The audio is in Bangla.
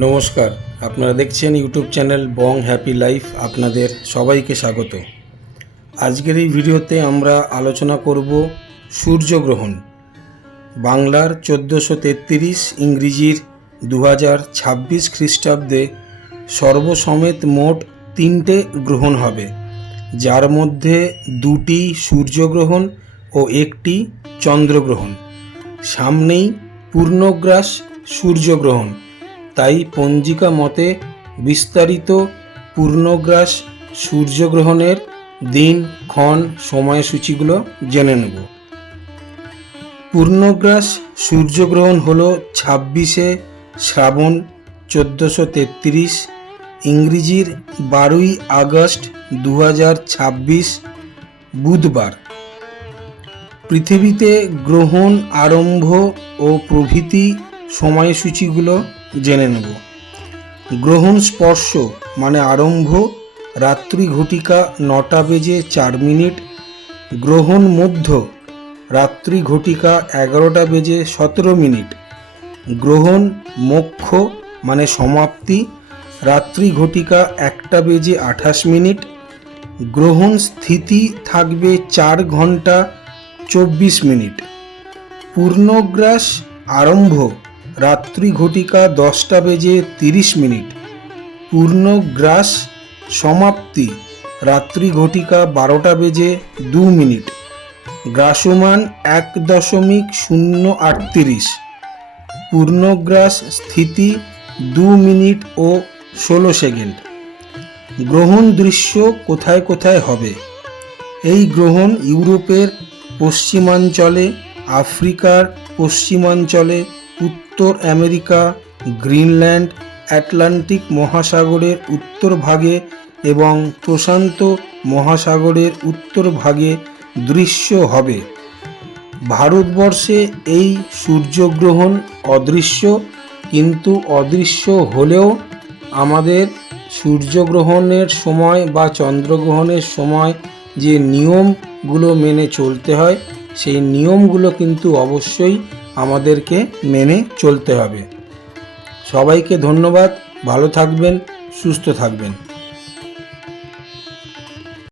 নমস্কার, আপনারা দেখছেন ইউটিউব চ্যানেল বং হ্যাপি লাইফ। আপনাদের সবাইকে স্বাগত। আজকের এই ভিডিওতে আমরা আলোচনা করব সূর্যগ্রহণ। বাংলার 1433, ইংরেজির 2026 খ্রিস্টাব্দে সর্বসমেত মোট 3টে গ্রহণ হবে, যার মধ্যে 2টি সূর্যগ্রহণ ও 1টি চন্দ্রগ্রহণ। সামনেই পূর্ণগ্রাস সূর্যগ্রহণ, তাই পঞ্জিকা মতে বিস্তারিত পূর্ণগ্রাস সূর্যগ্রহণের দিন, ক্ষণ, সময়সূচিগুলো জেনে নেব। পূর্ণগ্রাস সূর্যগ্রহণ হলো 26শে শ্রাবণ 1433, ইংরেজির 12ই আগস্ট 2026 বুধবার। পৃথিবীতে গ্রহণ আরম্ভ ও প্রভৃতি সময়সূচিগুলো জেনে নেব। গ্রহণ স্পর্শ মানে আরম্ভ রাত্রি ঘটিকা 9টা বেজে 4 মিনিট, গ্রহণ মধ্য রাত্রি ঘটিকা 11টা বেজে 17 মিনিট, গ্রহণ মোক্ষ মানে সমাপ্তি রাত্রি ঘটিকা 1টা বেজে 28 মিনিট, গ্রহণ স্থিতি থাকবে 4 ঘন্টা 24 মিনিট, পূর্ণগ্রাস আরম্ভ রাত্রি ঘটিকা 10টা বেজে 30 মিনিট, পূর্ণগ্রাস সমাপ্তি রাত্রি ঘটিকা 12টা বেজে 2 মিনিট, গ্রাসমান 1.038, পূর্ণগ্রাস স্থিতি 2 মিনিট ও 16 সেকেন্ড। গ্রহণ দৃশ্য কোথায় কোথায় হবে? এই গ্রহণ ইউরোপের পশ্চিমাঞ্চলে, আফ্রিকার পশ্চিমাঞ্চলে, উত্তর আমেরিকা, গ্রিনল্যান্ড, আটলান্টিক মহাসাগরের উত্তর ভাগে এবং প্রশান্ত মহাসাগরের উত্তর ভাগে দৃশ্য হবে। ভারতবর্ষে এই সূর্যগ্রহণ অদৃশ্য, কিন্তু অদৃশ্য হলেও আমাদের সূর্যগ্রহণের সময় বা চন্দ্রগ্রহণের সময় যে নিয়মগুলো মেনে চলতে হয়, সেই নিয়মগুলো কিন্তু অবশ্যই আমাদেরকে মেনে চলতে হবে। সবাইকে ধন্যবাদ। ভালো থাকবেন, সুস্থ থাকবেন।